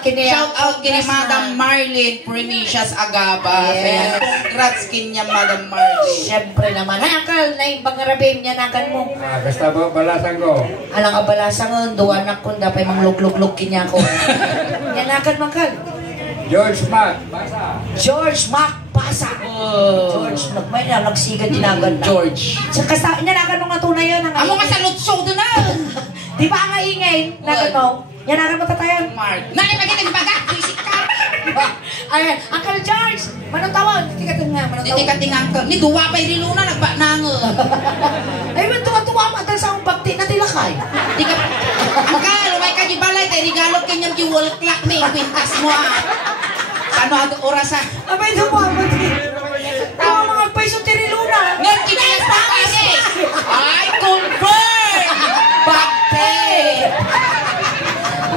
Shout out kini Madam Marlene Prenicious Agaba. Yes. Congrats kanya Madam Marlene. Siyempre naman. Ay, Uncle, na yung pangarabim niya nakan mo. Basta balasan ko. Alang abalasan nga, duwa na ko, dapat manglug-lug-lug kinya ko. Yan nakan mo, Uncle. George Mac, basa. George Mac Pasa. George, nagmay na, nagsigan dinagan na. George. Sa kasta, nanakan mo nga tunay yan. Amo ka sa lutso doon na. Di ba ang ingay? Nakan mo? Yan nakan mo tatayan. Mark. Nani pagkita ni bagat, visit ka. Ay, Uncle George, manong tawag? Hindi ka nga, manong tawag. Hindi ka tingang ka. Ni duwa pa yung luna, nagbanang. Ay, man tuwa-tuwa matal sa akong bakti na tilakay. Di ka. Akal, may ka di balay, tayo rigalog kanyang giwall clock ni kwintas mo ah. Ano ang oras ah? Abay, dumamad eh. Tawa mga paiso tiriluna. Ngayon, kinilas pa kasi. I confirm! Bakte!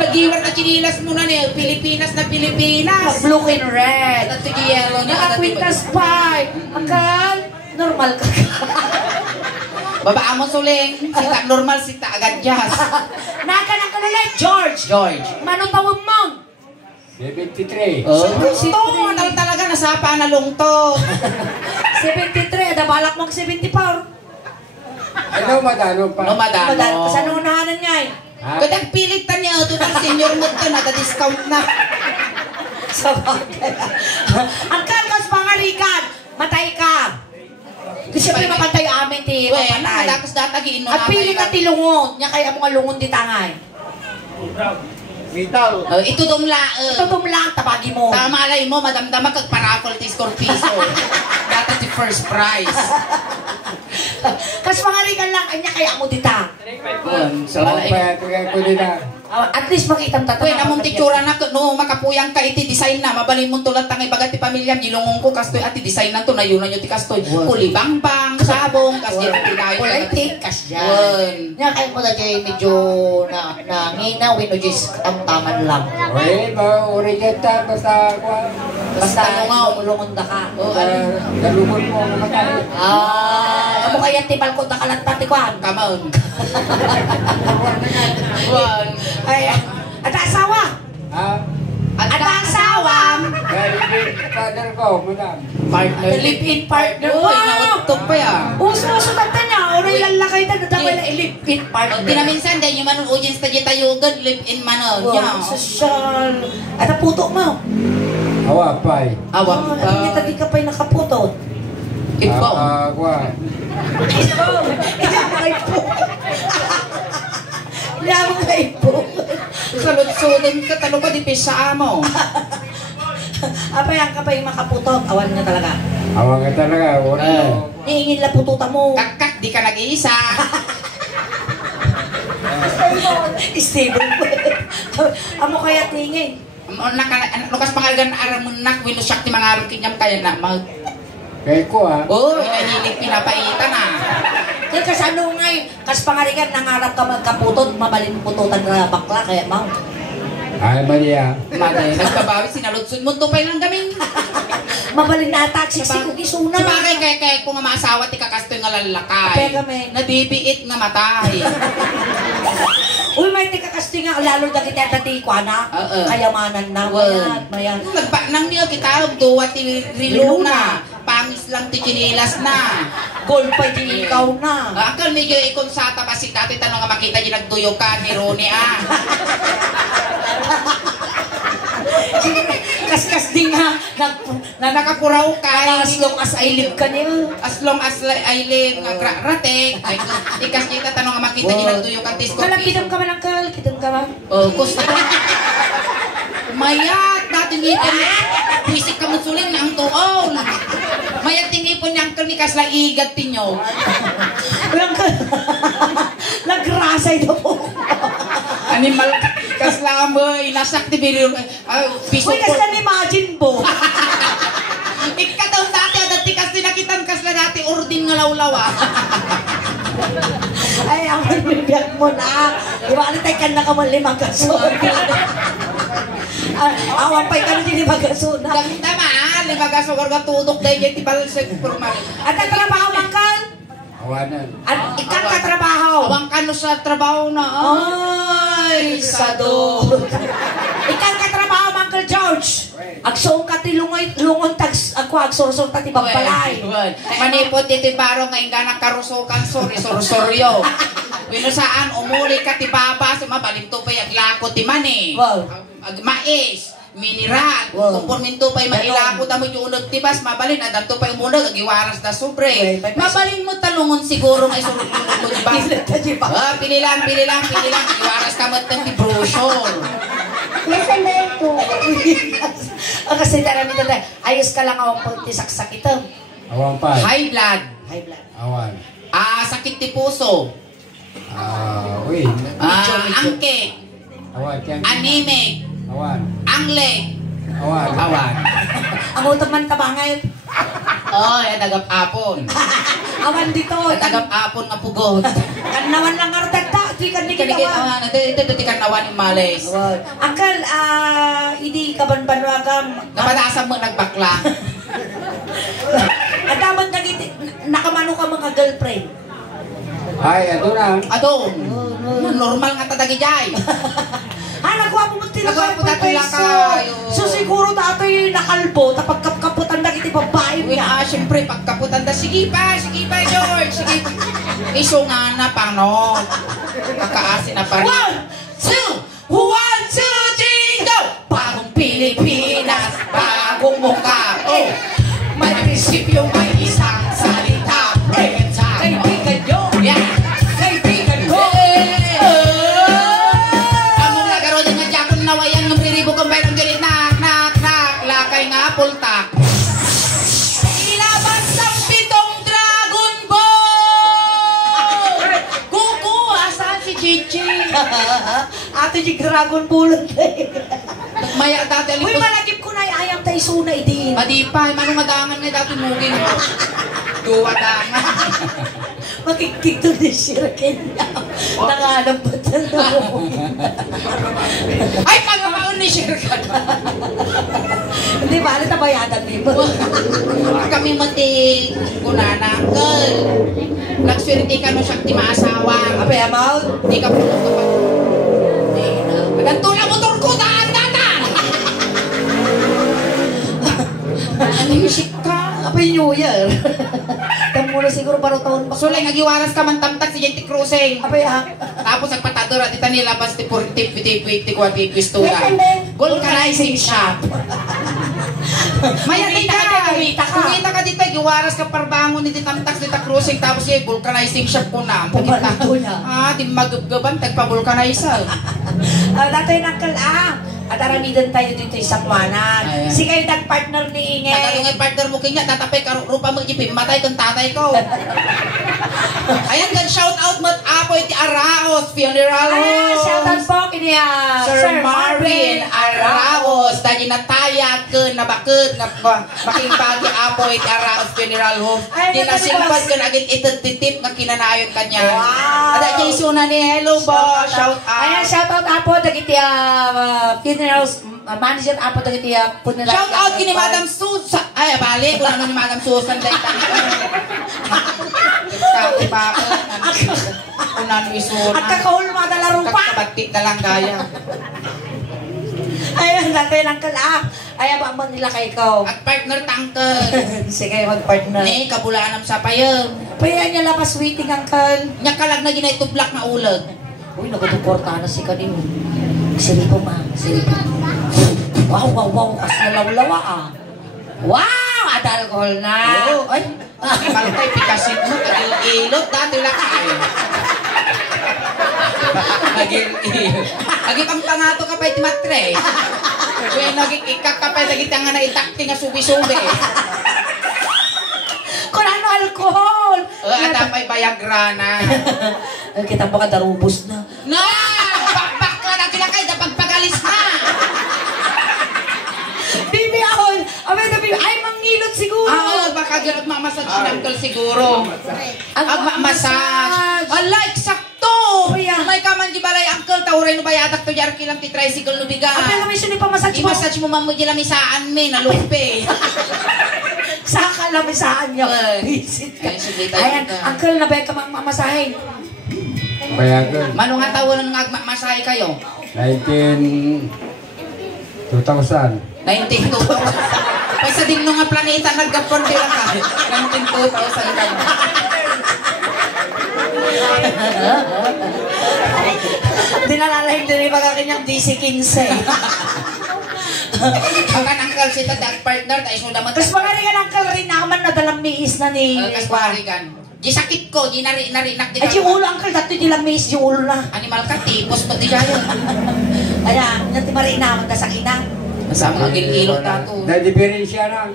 Nag-iwar na chinilas mo na niya. Pilipinas na Pilipinas. Blue and red. At sige, yellow niya. Nakakwintas pa. Akal, normal ka. Babaan mo suling. Sita normal, sita agad jazz. Naka na kalalay, George. George. Manong tawag mo? 73. Oh, talaga nasapa na lungto. 73, ada balak mong 74. Ano madano pa? No, madano. Sa nunahanan niya eh. Kadang pilitan niya, ito ng senior mo ito, nata-discount na. Sa bagay. Ang kalkas pangarikan, matay ka. Kasi siyempre mapantay amin, ti. Well, Mapantay. nakadakas datagiin mo At pili ka tilungon. Nya kaya mo nga lungon di tangay. Vital. Ito dumla. Ito tumlang, tabagi mo. Tama alay mo, madamdama kag paraffle ti Scorpiso. Data ti first prize. Kas pangarikan lang, anya kaya mo dita. Sa balay. Ko nila. At least makitang tatama. Uy, namong titsura na, no, makapuyang ka iti design na, mabalin mong tulad tangay bagat ti pamilya, gilungong ko, kastoy ati design na to, nayunan nyo ti kastoy. Kulibang-bang, sabong, kastoy pinayo. Politik, kas dyan. Nya kaya mo na dyan, medyo nanginawin o dyan, taman lang. Uy, maurigeta, basta ako. Basta lumulungon da ka. Galungon mo ang matay. Amo kaya tibal ko da kalantan ti kwan. Kamaon. Wan. Ay, at asawa. Ha? At asawa. Galing father ko, madam. Partner. Live-in partner. Uy, nautog pa ya. Uso-uso tanta niya. Oray lalakay na nadamay na live-in partner. Tinaminsan dahil yung manong audience na dyan tayo, good live-in manon. Wow, sosyal. At naputo mo. Awapay. Awang. Ano kita di ka pa'y nakaputot? Ipo. Agwa. Lamang na ipo. Salud-sudin ka, talo pa di pisa mo. Apay ang kapay makaputot. Awan nga talaga. Awang ka talaga. Niingin la pututa mo. Kakak, di ka nag-iisa. Stable po. Amo kaya tingin. Lukas pangalagan aramun nak, winusak ti mga aram kinyam kaya na mag... Kaya ko ha. Oh, inahilig pinapaitan na. Kaya kas ano nga kas pangarigan nangarap ka magkaputot, mabalin pututan na bakla, kaya mau. Ay, Maria. Maday, nagbabawi, sinaludsun mo, tupay lang kami. Mabalin na atak, siksik kong isuna. Sabagay, kaya kung nga maasawa, ti kakastoy nga lalakay. Apay kami. Nabibiit nga matay. Uy, may tikakasti nga, lalo na kita dati ko, na. Kayamanan na, mayan. Nagbanang niyo kita, duwa ti riluna. Pangis lang ti chinilas na. Gold pa di ikaw na. Akal medyo ikonsata pa si dati tanong nga makita niya nagtuyo ka ni Ronnie ah. Kas-kas din nga, Na nakakuraw ka. as long as I live ka niya. As long as I live nga ratek. Ikas kita tanong nga makita niya nagtuyo ka ti Scorpio. Kalakidam ka man ang kal, kitam ka man. Oh, gusto ko. Mayat, natin ipon. Pisik ka mo suling na ang tuon. Mayat tingipon niya ang kanikas lang igat tinyo. Lagrasay na po. Animal kaslamoy, nasak ti biro. Piso Uy, kas na-imagine po. Ikataon dati, dati kasi nakitan kasla dati, ordin nga lawlawa. Ay, ang bibiyag mo na. Di ba, alitay ka na ka man 5 kaso. Awan pa'y ka na din 5 kaso na. Ganda ma, 5 kaso karga tudok dahil yan, tibal sa kurman. At ang trabaho, Mangkal? Awanan. At ikang katrabaho? Awang kano sa trabaho na. Ay, sado. Ikang katrabaho? Agsoong ka ti lungon tags ako agsorsor ta ti bagbalay. Manipot ti baro nga ingganang karusukan soryo. Wino saan umuli ka ti baba sa mabalinto pa aglako ti mani. Wow. Mais, mineral, kumpon minto pa mailako ta mo unod ti bas mabalin na danto pa umunag agiwaras da sobre. Mabalin mo talungon siguro nga isulod mo ti bas. Pili lang agiwaras ka mo ti brochure. Nasaan na ito? Kasi tarami tayo, ayos ka lang awang pagtisaksak ito. Awan pa. High blood. High blood. Awan. Sakit ti puso. Uy. Angke. Awan. Anemic. Awan. Angle. Awan. Ang utang man tabangay. Tagap-apon. Awan dito. Tagap-apon nga pugot. Kanawan lang artag ta. Di ka tawan. Ito kanawan yung males. Angkal, hindi ka banbanwagang. Napatasan mo nagbakla. At dapat nakamano ka mga girlfriend. Ay, ato na. Adong. Normal nga tadagi jay. Nakuha mo Nakuha po dati lang So siguro dati nakalbo, tapag kaputan na kiti babae niya. Siyempre, pagkaputan na, sige pa, George, sige pa. Iso nga na, pano. Kakaasin na pa rin. 1, 2, 3, go! Bagong Pilipinas, bagong mukha. May prinsipyo, may isang salita. Kaibigan nyo. Kaibigan ko. Among nagaro din nga dyan kung nawayan ng riribo kong bayang galit nak, lakay nga pultak. Ilabas ang 7 Dragon Ball! Kuku, asan si Chichi? Ate si Dragon Ball. Maya dati Uy, alipos. malagip ko na ayam tayo suna idin. Madipay, manong madangan na dati mugin mo. Duwa dangan. Makikik to ni Shirken niya. Nangalambot na loob. Ay, pagkamaon ni Shirkan. Hindi ba? Ano tabayadan mo? Kami mati kunana, uncle. Nagswerte ka no siya ti maasawa. Apa ya, Maud? Di ka puno ka pa. Ganto lang motor ko, daan. Music ka. Apa yung New Year? Tamo na siguro baro taon pa. Sulay nagiwaras ka man tamtak si Gente Cruising. Apa ya? Tapos nagpatadora dito nilabas ti 40 kwa pistura. Vulcanizing shop. Maya kumita ka dito, giwaras ka parbangon ni tamtak si Cruising tapos yung vulcanizing shop ko na. Pumalito na. Di magagaban, tagpa-vulcanizer. Dati nakal at aramidan tayo dito sa Kuanan. Ayan. Si kayo nag-partner ni Inge. Nakalungay partner mo kanya, tatapay ka rupa mo jipin, matay kang tatay ko. Ayan, gan shout out mo apoy ti Araos Funeral Home. Shout out po kiniya Sir Marvin Araos. Dahil nataya ka nabakit nga making bagi apoy ti Araos Funeral Home. Di na silpad ka na agad ititip nga kinanayon kanya. Wow. Ada Jason na ni hello boss. Shout out. Ayan, shout out apo dagiti funerals manager apo dagiti funeral. Shout out kini Madam Susan. Ay, bali ko naman ni Madam Susan dahil Sabi pa ako. Unan isuna. At kakahul mga dalaro pa. Kakabati na lang gaya. Ayan, dati lang kalak. Ayan, ba nila kay ikaw? At partner tangkel. Sige, mag-partner. Ni, kabulanam sa payag. Paya niya lapas waiting, uncle. Nyakalag na ginay tublak na ulag. Uy, nagatuporta na si Kadim. Siripo, ma. Siripo. Wow. As nalaw-lawa, Wow! At alcohol na. Oo. Ay, malutay pikasin mo. Tagil-ilot. Dati lang kayo. Tagil-ilot. Agit ang tangato ka pa iti matre. Kaya naging ikak ka pa iti nga na itakti nga subi-subi. Kung ano alcohol? At apay Viagra na. Kita pa ka darubos na. Na! Bakla na kilakay na pagpagalis na! Bibi ahol! Ay, mangilot siguro! Baka gano't mamasage sinangkal siguro. Mamasage. Like, sakto! May kaman di balay, uncle, tauray no ba yadak to yarki lang ti tricycle no biga. Apel kami siya ni pamassage mo. I-massage mo mamu di lamisaan me, nalupe. Saka lamisaan niya. Visit ka. Ayan, uncle, nabay ka mamasahin. Bayagan. Manong nga tawanan nga masahe kayo? 19... 2,000. 19,200. Pwesa din nung nga planeta nagkapon din ka. 19,200 ka. Dinalalahin din yung kanyang DC-15. Makan angkal si Tadak partner, tayo sudah mo. Tapos mga rin angkal rin naman na dalang miis na ni... Kaswarigan. Di sakit ko, di narinak di Ay, yung ulo angkal, dati di lang miis yung ulo na. Animal ka, tipos to di jayo. Ayan, nanti marin naman ka sa kina. Masama gililot na to. Dahil diferensya na.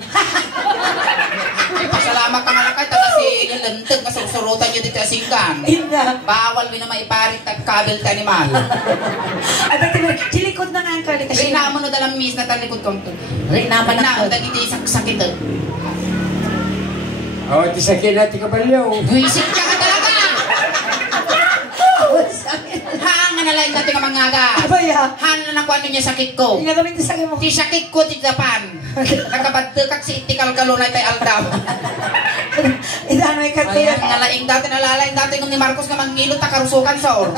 Pasalamat ka malakay, taga si lenteng, kasursurutan nyo dito asingkan. Hindi. Bawal mo na maiparit at kabel ta animal. At dati mo, silikod na nga angkal. Kasi naman no dalang miss na talikod kong to. Rin naman Na, angkal. dagiti sakit to. O, tisakin natin kabalyaw. Buisit ka ka talaga! Haan nga nalain dati nga mangaga. Abaya. Haan na nakuha niya sakit ko. Yung gagawin din sa akin mo. Ti sakit ko ti Japan. Nakabadde kak si itikal kalunay tay aldaw. Idano yung karte Ayan yan. nga laing dati nalalaing dati nung ni Marcos nga mangilot ta karusukan sa or.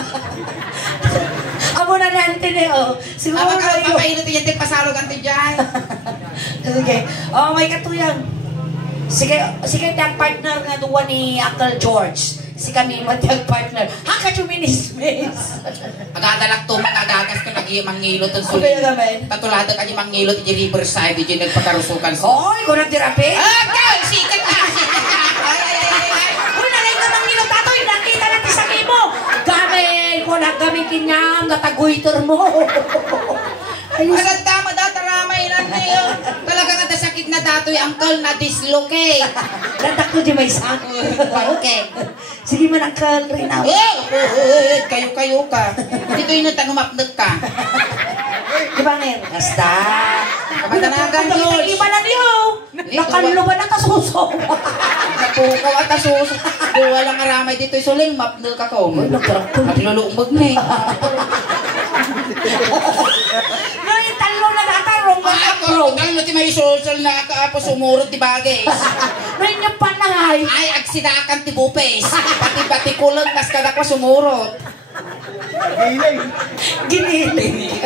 Amo na natin eh, oh. Siguro Ama ka na yun. papailot yan ti pasalog ang ti Jai. Okay. Oh, may katuyang. Sige ang partner nga duwa ni Uncle George. Si kami matiyang partner. Haka chuminis, miss. Agadalak to mga agagas ko lagi mangilot ang Okay, sulit. gamen. Tatulado ka niya mangilot di Riverside di nagpakarusukan sa. Hoy, kung nagtirapi. Okay, sikat na. Kung nalay ka mang nilo, tatoy, nakita natin sa kimo. Gamen, kung nagamitin niya, nataguiter mo. Ayos. Agad tama dataramay lang niyo. Talaga nga sakit na datoy angkol na dislocate. Landak ko di may sakit. Okay. Sige man, Uncle, rin ako. Kayo ka. Dito yun na tanumapnag ka. Di ba ngayon? Basta. Kamatanagan yun. Iba na niyo. Nakanlo ba na kasuso? Napukaw at asus. Walang aramay dito suling mapnag ka ko. Naglulumag na eh. No, yung talo na natarong ba na Ako, dahil natin may social na kaapos umurot di bagay. no, yung panay. Ay, agsinakan ti bupes. Pati-pati kulang, nas kada ko sumurot. Giniling.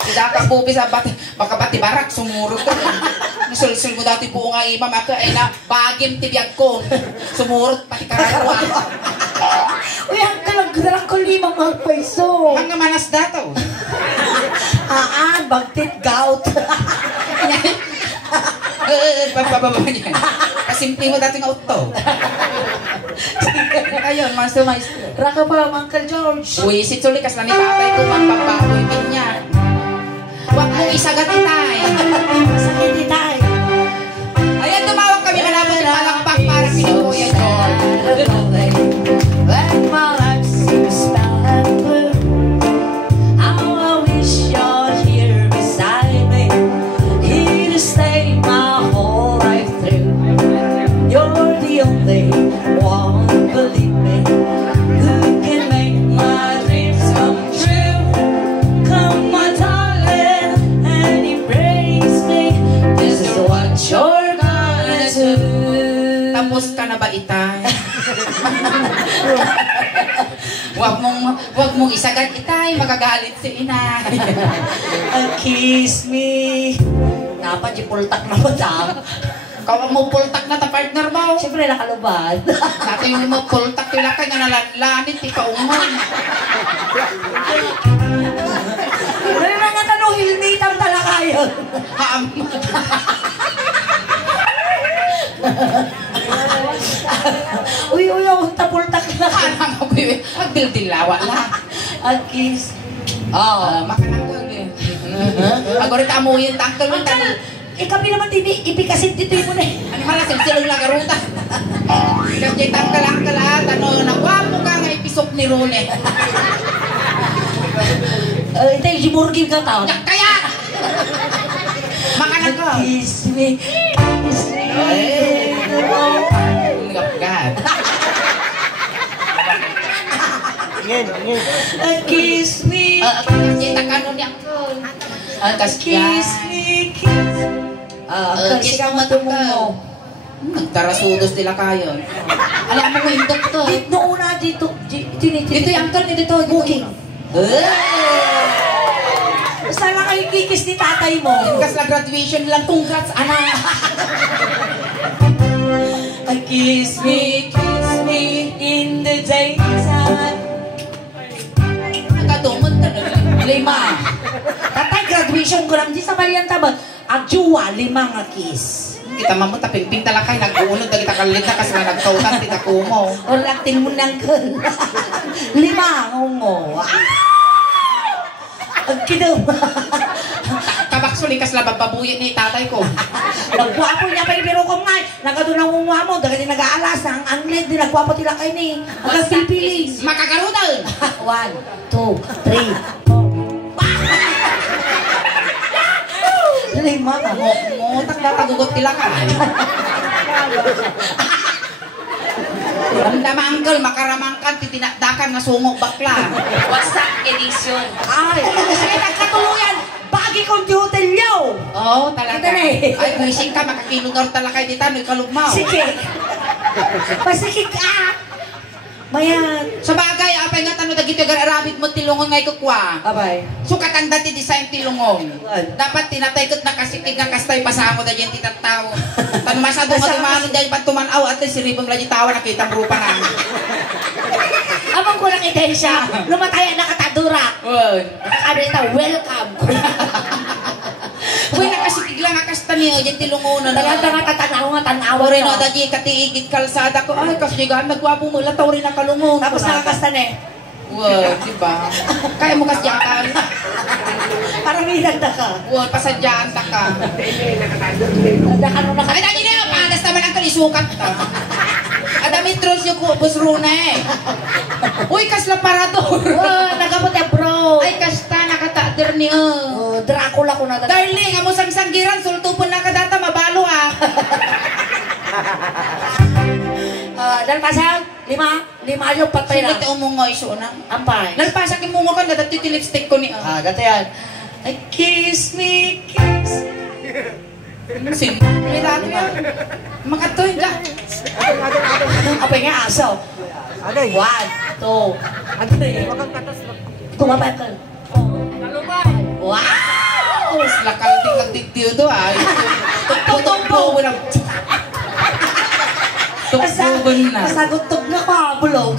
Sida ka bupes, baka pati barak sumurot ko. Nasulsul mo dati po nga imam ako, ay na bagim ti biyag ko. Sumurot, pati kararwa. Uy, Uncle, ang gadalang ko 5 piso. Hanggang manas dato. Bagtit gout. Papababa niya. Kasimpi mo dati nga utto. Ayun, master. Raka pa, Uncle George. Wisit sulit kas na ni tatay ko magbababoy niya. Huwag mong isagat itay. Sakit di tayo. Ayan, tumawag kami malapot yung palakpak para kinukuya George. When my life seems bad and blue, how I wish you're here beside me, here to stay my whole life through. You're the only one, believe me, who can make my dreams come true. Come, my darling, and embrace me. This is what you're gonna do. Tapos ka na ba itay? Wag mong isagat itay, magagalit si inay. Kiss me. Dapat yung pultak na ba ta? Kawa mo pultak na ta partner mo. Siyempre nakalubad. Dati yung mo pultak yung lakay nga nalanit, di pa umon. Ano na nga tanong, hilmitang talaga yun. Uy, ang tapultak na. Alam mo ko yun, magdildilawa lang. Kiss. Makananggal eh. Ako rin tamo yung tangkal mo. Kami naman ibikasin dito yung muna eh. Ano malasin silong lagaruta. Kasi tangkal-angkal at ano, nagwapo ka nga ipisok ni Rune. Ito yung jimurgin ka tao. Kaya! Makananggal. Kiss me. Kiss me. God. Kiss me. Kita ka nun yung Kiss me. Kiss. Kiss mo matungkal. Nagtarasudos nila kayo. Alam mo yung to. Dito una dito. Dito yung angkal ni dito. Booking. Saan lang kayo kikis ni tatay mo? Kas na graduation lang, congrats, anak. Kiss me in the daytime. Nagkatumot na nun. 5. Tatay, graduation ko lang di sa Valianta ba? Ang juwa, 5 nga kiss. Kita mamut na pingping talakay, nag-uunod na kita kalit na kasi na nagtautan, tita kumo. O latin mo ng girl. 5 mo. Ang kinuma. Kabaksuli kas labag babuyin ni tatay ko. Nagwapo niya pa yung biro ko nga. Nagado ng umuha mo. Dahil nag-aalas na ang anglit. Nagwapo tila kayo ni. Magkapipilis. Makagarudan! 1, 2, 3, 4. 5 ka. Mutak na tagugot tila ka. Ramdama uncle, makaramangkan, titinakdakan na sumok bakla. Wasak edition. Ay, sige, nagkatuluyan. Bagi kong di hotel yaw. Oo, talaga. Kita na eh. Ay, buising ka, makakilunor talakay dita, may kalugmaw. Sige. Pasikik ka. Mayan. Sa bagay, apay nga tanong dagito gararabit mo tilungon ngay kukwa. Abay. Sukat ang dati design tilungon. What? Dapat tinatay ko't nakasikig nga kastay pasamo da dyan titataw. Tan masado nga tumano dyan patumanaw at si Ribong Laji tawa nakitang rupa na. Amang ko lang itensya. Lumataya na katadura. Uy. Ano ito? Welcome. Uy, nakasikig lang akasta niyo dyan tilungonan. Talanta nga tatanaw nga tanawa Ore no, ka. dadi katiigid kalsada ko. Ay, kasi gahan nagwapo mo, lataw rin ang kalungon. Tapos nakakastan eh. Wow, diba? Kaya mo kasi ka. Parang hinagda ka. Wow, pasadyaan ta ka. Nagdakan mo na ka. Ay, dadi na, pagas naman ang kalisukat ta. Adamit trolls niyo ko, Boss Runa eh. Uy, kasla parador. Oh, nagabot ya bro. Ay, kasta, nakatader niyo. Oh, Dracula ko na. Darling, amo sang sanggiran, sultupon na ka data, mabalo ah. Dan pasang 5 yung patay na. Sige, umungoy, suna. Ampay. Nagpasak yung mungo ka, dati ti lipstick ko ni. Dati yan. Kiss me, kiss. Simple dati yan. Makatoy ka. Apa nga aso? 1, 2, 3. Tumabay ka. Wow! Lakal ting nagtitiyo to ah. Tukpo na. Tukpo na. Masagutog na ka, bulog.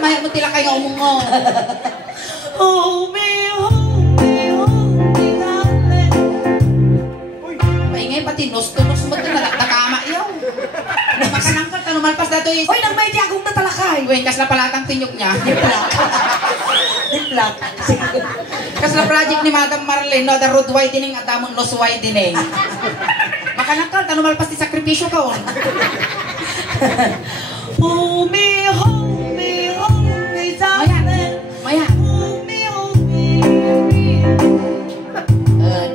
Maya mo tila kayo umungo. Hold me, darling. Maingay pati nos-tunos mo ito, nakama yaw. Makanangkat, ano malpas na ito is. Uy, nang may diagong na talakay. Uy, kas na palatang tinyok niya. Diplak. Kas na project ni Madam Marlene, no, the road widening at damon los widening. Makanangkat, ano malpas ti sakripisyo ka on. Hold me, darling. Maya.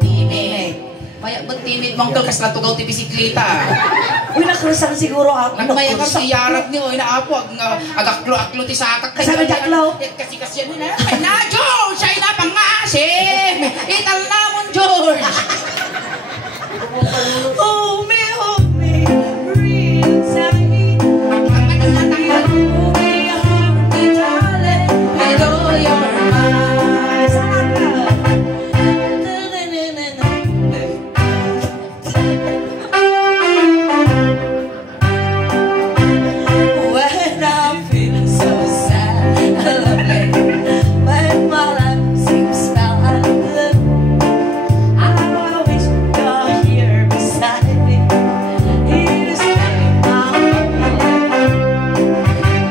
Timid. Maya, ba't timid mong kas na tugaw ti bisikleta? Uy, nakrusan siguro ako. Nagmaya ka si Yarab niyo, inaapo, agaklo-aklo ti sakak. Kasama jaklo? Kasi yan na. Ay na, George! Ay na, pangasim! Ital na mong George! Hold me, real tight. Ang matang-matang Hold me, darling. I know you're mine. Saan ka? When I'm feeling so sad, lovely. When my life seems now undone, I wish you're here beside me. Here to stay my life.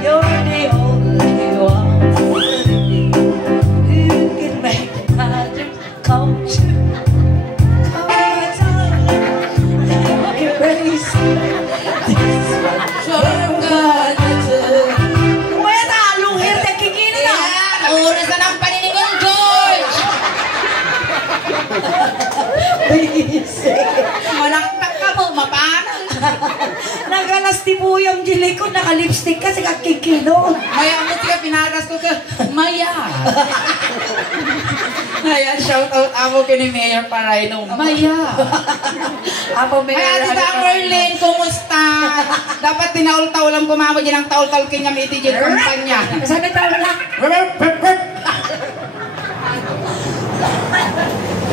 You're the only one for me. You can make my dreams come true. Come on, darling, you can raise me. This is what you're gonna do. Kuya na, luhir na kikina na. Ayan, oras na ng paninigong George! Manaktak ka mo, mapanang. Nagalasti po yung jili ko, naka-lipstick ka, sige kikino. Maya mo siya, pinaras ko ka. Maya! Ayan, shout out ako kay ni Mayor Parayno. Maya! Apo may Kaya Tita Merlin, kumusta? Dapat tinaul-taulang kumama dyan ang taul-taul kanya may itigil kumpanya. Sabi tao na.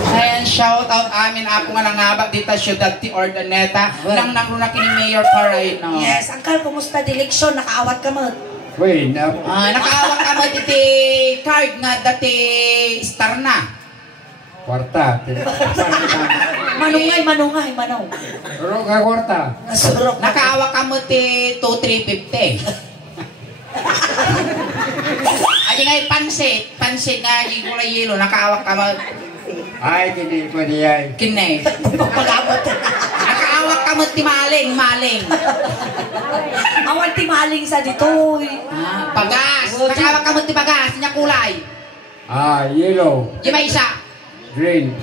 Ayan, shout out amin ako nga nangabak dito Ciudad de Ordaneta nang nangruna kini Mayor Parayno. Yes, Uncle, kumusta di leksyon? Nakaawat ka mo? Wait, na. Nakaawak ka mo diti card nga dati star na. Kwarta. Manungay, manong. Pero ka kwarta. Nasurok. Nakaawak ka mo ti 2,350. Ay nga pansit nga yung kulay yelo, nakaawak ka mo. Ay, hindi ko diyan. Kinay. Pagpapagabot. Nakaawak ka mo ti maling. Awan ti maling sa dito. Pagas. Nakaawak ka mo ti pagas, niya kulay. Yellow. Di ba isa? Green.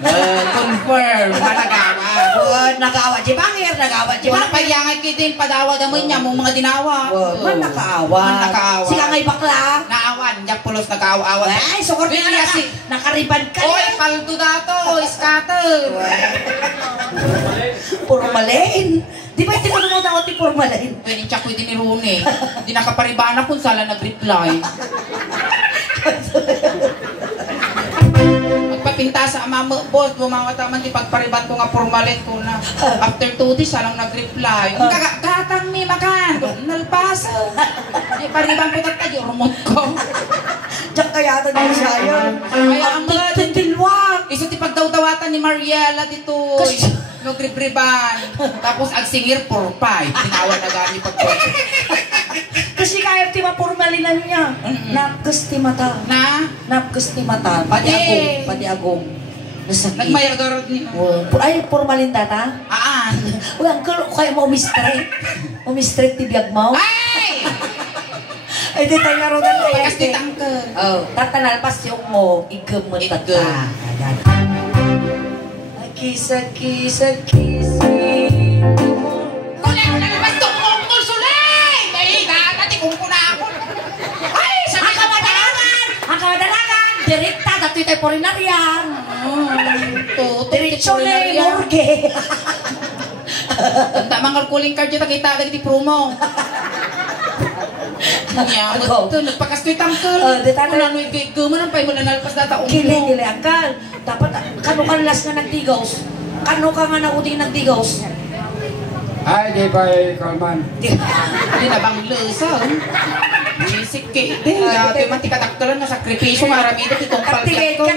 Confirm. Nagawa. Nag-aawat. Di bangir, nag-aawat. Di Kung bangir. napayangay ka din, padawa naman niya, mong mga dinawa. Man nakaawan. Sila nga'y bakla. Naawan, niya pulos nag-awa-awa. Ay, sukor ka na si. nakariban ka Oy, na. paldo dato, scatter. Puro malain. Di ba hindi ko naman daw ti puro malain? Pwede siya ko din ni Rune. Di nakaparibana kung sala nag-reply. Magpapinta sa ama mo, boss, bumawataman di pagpariban ko nga formalin ko na. After 2 days, salang nag-reply. Ang kagatang may makan. Nalpas. Di pariban ko tayo, remote ko. Diyan kaya ito na siya yun. Kaya ang mga Tintilwag. iso ti pagdawdawatan ni Mariela dito. Nagribriban. Tapos agsingir for 5. Tinawan na gani pagpapit. Kasi kaya ti mapurmalinan niya. Napkas ti mata. Na? Napkas ti mata. Pati agong. Nasakit. Nagmayagarod niya. Ay, formalin data? Uy, uncle, kaya mo umistret. Umistret ti biyag mo. Ay! Ay, di tayo naroon kaya. Pagkas titangkel. Tatanalpas yung mo, igam tata. Ayan. Kisa. Kulay ko na naman ito kung sulay! Dahil dati kung kuna ako. Ay! Sabi ka Ang kamadalangan! Direkta, dati tayo po rin nariyan. Diretso na yung morgue. Tanda mga calling card dito kita lagi di promo. Nya, ito nagpakastoy tangkel. Kung ano yung gagawin ang pay mo na nalpas data umpo. Kili, akal. Dapat, kano ka las nga nagdigos? Kano ka nga nauting nagdigos? Ay, di ba kalman? Di na bang lusaw? Music kay di. Dati man tikataktalan na sakripisyo maramito itong palplat ko.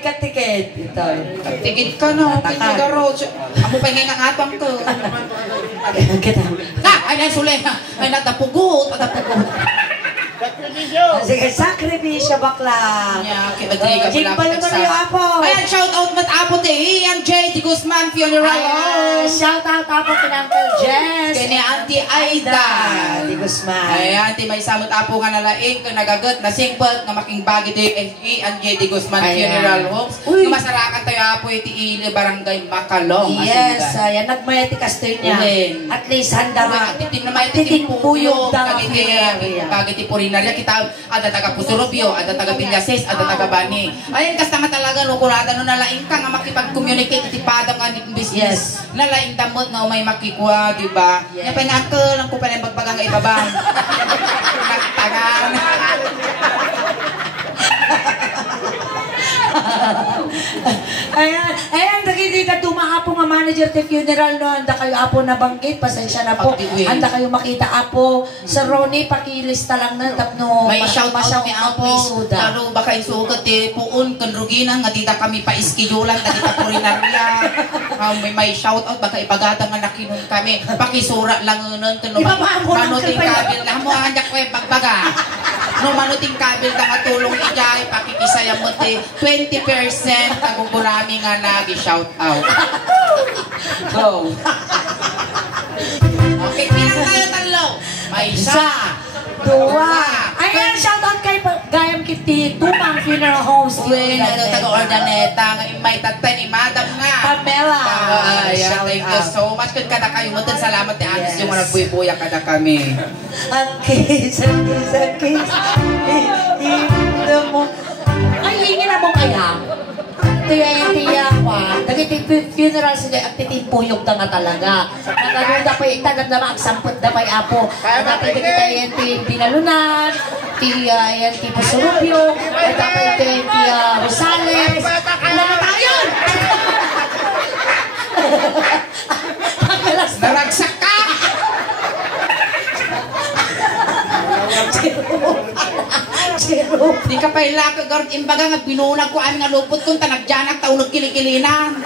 Katikid. Ito. Tigid ka no, pinagaro. Amo pa nga atwang to. Kita. Ay na sule. Ay natapugot. Sige, sakripisyo bakla. Nya, kibadri ka Jimbal mo rin apo. Ayan, shout out mat apo te. Ian J. Di Guzman Funeral Home. Shout out apo kina Uncle Jess. Kini Auntie Aida. Di Guzman. Ay, Auntie may samot apo nga nalaing kung nagagat na singpot nga making bagi di Ian J. Di Guzman Funeral Home. Uy. Masarakan tayo apo iti Barangay Macalong. Yes, ayan, nagmayati kastoy niya. At least handa ma. Titim na may titim puyo. Kagiti. Kagiti purinarya kita. Ada taga Pusurubyo, ada taga Villases, ada taga Bani. Ayan, kasta nga talaga lukurada no nalaing ka nga makipag-communicate iti padang nga ni business. Nalaing damot nga umay makikuha, di ba? Yes. Napinakal ang kupa ng bagbagang nga ibabang. Nagtagan. Ayan, hindi ka tumahapo nga manager ti funeral no, anda kayo apo na banggit, pasensya na po. Anda kayo makita apo, sa Ronnie, pakilista lang na, tapno, may shout out mi apo, taro baka isugot ti puon, kanruginan, nga dita kami pa iskidulan, dita purinarya. May shout out, baka ipagata nga nakinon kami, pakisura lang nun, manuting kabil, na mo ang jakwe bagbaga. No manuting kabil ka nga tulong ijay, pakikisaya mo ti 20% kagugurami nga nag-shout out. Go. Okay, pinang tayo talo. May isa, dua. Ayan, shout out kay Gayam Kiti, Tumang Funeral Homes. uwi na taga-Ordaneta, may tatay ni Madam nga. Pamela. Ayan, thank you so much. Kung kada kayo mo, salamat ni Anis yung mga nagbuy-buya kada kami. Ang kiss. Ay, hingin na mo kaya. Tiya pa. Nagiti funeral sila at titimpuyog ka nga talaga. Naganuda pa yung itanag na maagsampot na may apo. Natin kita yung pinalunan. Ayan, ti Pasurubio, at tapos ti Rosales. Ano na tayo? Naragsak ka! Di ka pa ilaka, Gord. Imbaga nga binunag ko aming nga lupot kung tanagjanak taulog kilikilinan.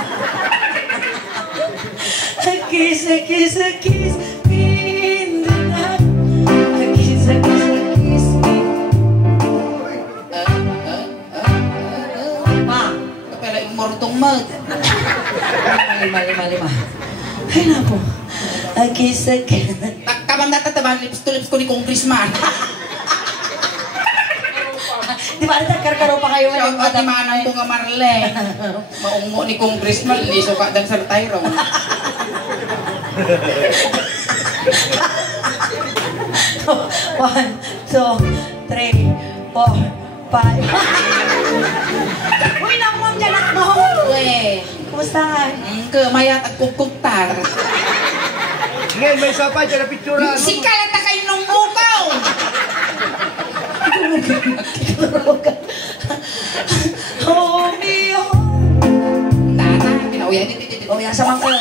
A kiss me in the night. A kiss me. Ma, Kapela yung mortong mag. lima. Ay, napo. A kiss. Takabang natataban, lips to lips ko ni Congressman. Di ba, nagkarkaro pa kayo Shout out ni Manang Bunga Marlene. Maungo ni Congressman, liso ka dan sa Tyrone. 1, 2, 3, 4, 5. Uy, nakuha dyan ako. Uwe, Kumusta ka? kemayat at kukuktar. Ngayon, may isa pa dyan na picturean. Sikalat na kayo nung mukaw! Homie, Tana, pinauya. oh, yan sa mangkal.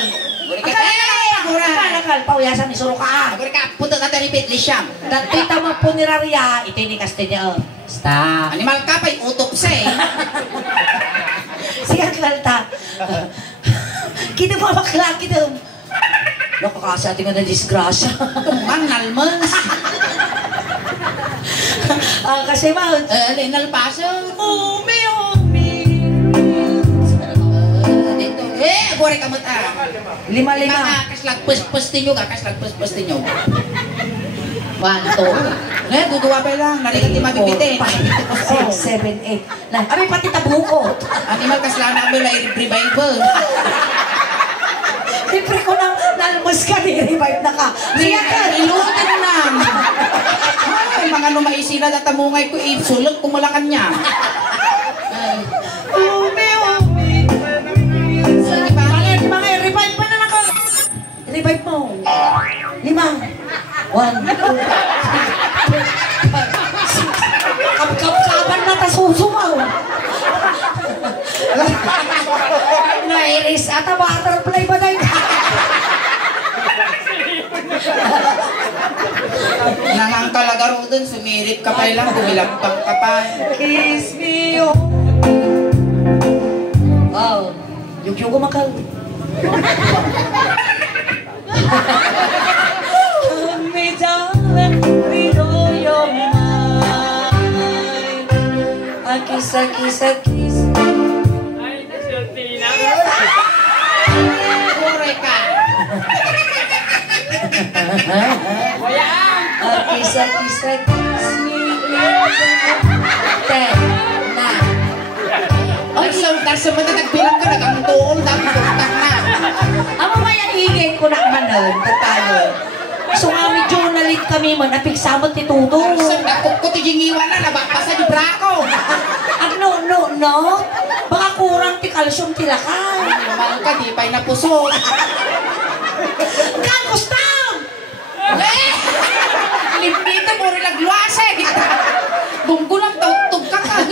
Akal, pauyasan ni Suro ka. Agora ka, puto na tayo ni Petli Siyam. Datita mo po ni Raria, itinikas din niya. Stop. Animal ka pa'y utopsa eh. Sige, Klalta. Kita mo bakla, kita. Nakakasa ating na disgrasya. Tumang nalmas. Kasi mahal. Nalpaso. Homie. Dito. Agora ka mata. Lima. Kaslag pus-pustin nyo ka, kaslag pus-pustin nyo. 1, 2. Duduwa pa lang. Narigat di mabibitin. 5, 6, 7, 8, 9. Abi, pati tabuko. Animal kaslana mo lang revival. Siyempre ko nang nalmos ka, ni-revive na ka. Siya ka. Ilutin mo na. Ay, mga numaisila na tamungay ko, sulog kumulakan niya. Homie. Sige pa. Mga revive pa na naka. Revive mo. 5. 1, 2, 3, 4, 5, 6. Kap-kapan na tasusumaw. Nairis ata butterfly ba tayo? Nangangkalagaro dun, sumirip ka pa lang, bumilampang ka pa. Kiss me, oh. Wow. Yung kumakal. Hold me down with all your mind. A kiss. Kure ka. A kiss me. 10, 9. Ay, sa mga nagbilang ka, nag-ang-tuol, nag-tutak na. Amo maya higay ko na manon, tatalo. So nga medyo nalit kami man, napigsamot ni Tuto. Sa nakukutiging-iwan na, nabapasa ni Braco. No. Baka kurang ti kalsyum tilakan. Mahal ka, di pa'y napusok. Kan, Gustav! Limpito mo rin nagluwase. Bunggo lang, tugtog ka ka.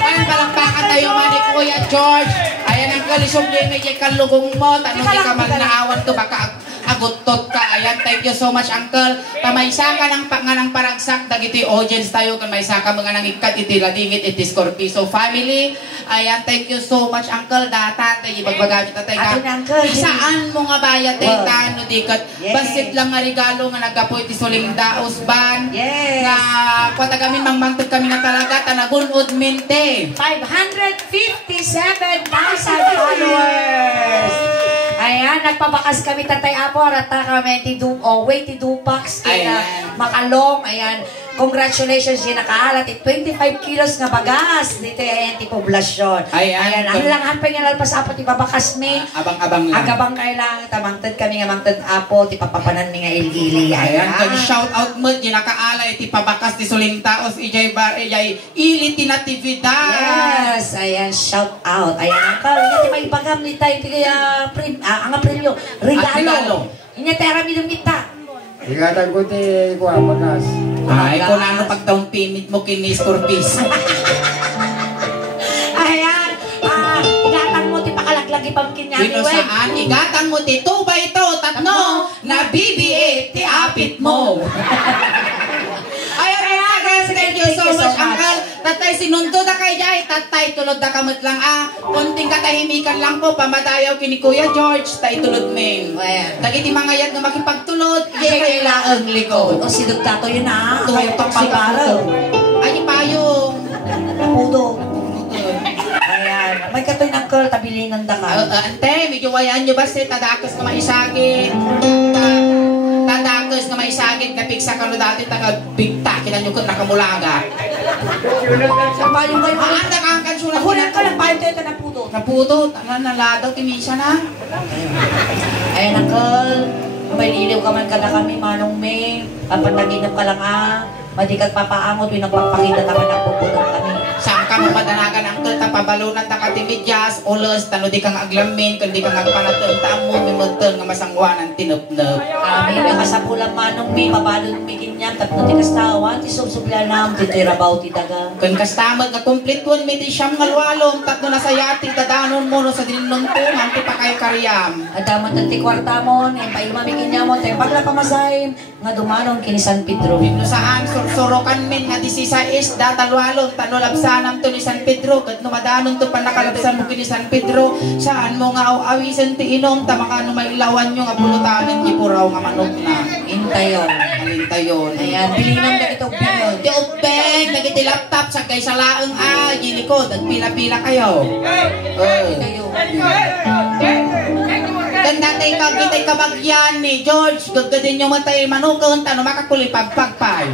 Ayan, palakpakan tayo, Manik Kuya George. Ayan ang kalisumli, medyo kalugong mo. Tanong di ka man naawan to, baka agutot ka. Ayan, thank you so much, Uncle. Pamaysa ka ng panganang paragsak. Dagiti audience tayo, kan maysa ka mga nang ikat, iti ladingit, iti Scorpiso family. Ayan, thank you so much, Uncle. Data, tayo ibagbagamit na tayo ka. Saan mo nga bayat, tayo no dikat. Basit lang nga regalo nga nagkapoy ti Suling Daos Ban. Yes. Nga, patagamin, mangmangtod kami na talaga, tanagunod mente. 557,000 followers! Ayan, nagpabakas kami Tatay Apo, rata kami way ti Dupax, kaya Makalong, ayan. Congratulations, yung nakaalat, 25 kilos nga bagas, dito ayan ti poblasyon. Ayan, ang langan pa nga lalpas Apo, ti babakas mi. Abang-abang lang. Agabang kailang, tamangtad kami nga mangtad Apo, ti papapanan mi nga ili-ili. Ayan, kan shout out mo, yung nakaalay, ti pabakas, ti Suling Taos, ijay bar, ijay ili ti natividad. Yes, ayan, shout out. Ayan, Uncle, nga ti may bagam ni tayo, ti kaya, ang aprilyo, regalo. Inya tera mi kita. Ingatan ko ti kuha bakas. Ay, kung ano pag down payment mo kini Scorpis. Ayan, igatang mo, ti pakalaglagi pang kinyami, Dino saan, igatang mo ti 2 by 2, tatno, na BB8, ti apit mo. Ayan, thank you so much, Uncle. Tatay, sinundo na kay Jai. Tatay, tulod na kamot lang, konting katahimikan lang po, pamadayaw kini Kuya George, tay tulod men. Dagiti mga yad na makipagtulod, iya kay laang likod. O si Dugtato yun Tuhok Hayop si Baro. Ay, payong. Napudo. Ayan. May katoy ng curl, tabili ng daka. Ante, medyo wayaan nyo ba si tadakas na maisagit? Tadakas na maisagit, kapik sa kano dati, taga-bigta, kinanyo ko nakamulaga. Payong kayo. Anda ka ang kansulat. Nakunan ka ng payong tayo napudo. Naputo, naladaw, kimisa na. Ayan, Uncle. May liliw ka man ka na kami, manong may. Kapag naginap ka lang madikat papaangot, pinagpapakita naman ang pupulong kami. Saan ka mamadanagan ang tulta, pabalunan ta ka timidyas, ulos, tano di kang aglamin, kung di kang agpanatun, tamo, mimutun, nga masangwanan, tinup-nup. Kami, may kasapulang manong may, mabalon may ganyan, tapno ti kastawan, ti subsublanam, ti tirabaw, ti daga. Kung kastamag na complete one, may di siyam ngalwalong, tatlo na sayati, tadanon mo, no, sa dinuntungan, ti pa kayo karyam. At tamon ti kwarta mo, yung paimamigin niya mo, tayo pagla pamasahin, nga dumanon kini San Pedro. Bino saan, surukan min, nga 16, datalwalong, tanolabsanam to ni San Pedro, kat numadanon to pa nakalabsan mo kini San Pedro, saan mo nga awisan ti inom, tamaka no mailawan nyo, nga pulutanin, ipuraw nga manok na. Intayon. Alintayon. Ayan, bilinang na ito, bilinang. Di upeng, nagiti laptop sa kay sa laeng yini ko, nagpila-pila kayo. Ganda tayo magkitay kabagyan ni George, gaggadin nyo matay manukon, tano makakulipagpagpay.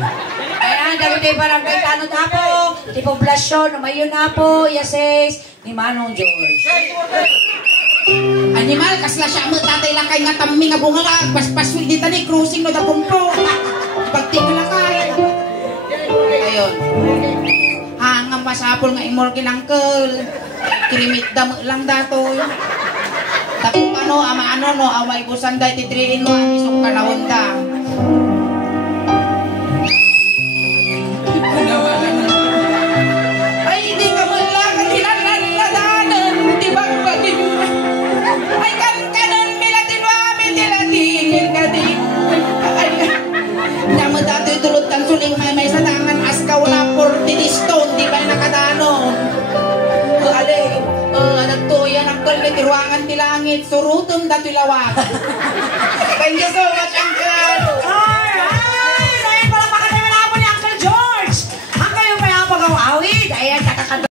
Ayan, dami tayo parang kay tanod na po, ti poblasyon, umayon na po, yases, ni Manong George. Animal, kasla siya mo, tatay lang kay nga tammi nga bungalag, paspaswil dita ni cruising no da pumpo. Pagtingin lang kay. Ayun. Hanggang masapol nga imorgin uncle. Kirimit damo lang datoy. Tapos ano, ama no, away busan day titriin mo, isok ka na honda. Ay, hindi ka mo lang, tinanadanan, di ba bagay mo? Ay, kanon, milatin mo, tilatingin ka din. Ay, naman dati tulad kang suling may sa tangan, as ka wala 40 stone, di ba nakadanon? Ali, nagtuyan ang kalmit, ruangan di langit, surutom dati lawag. Thank you so much, Uncle.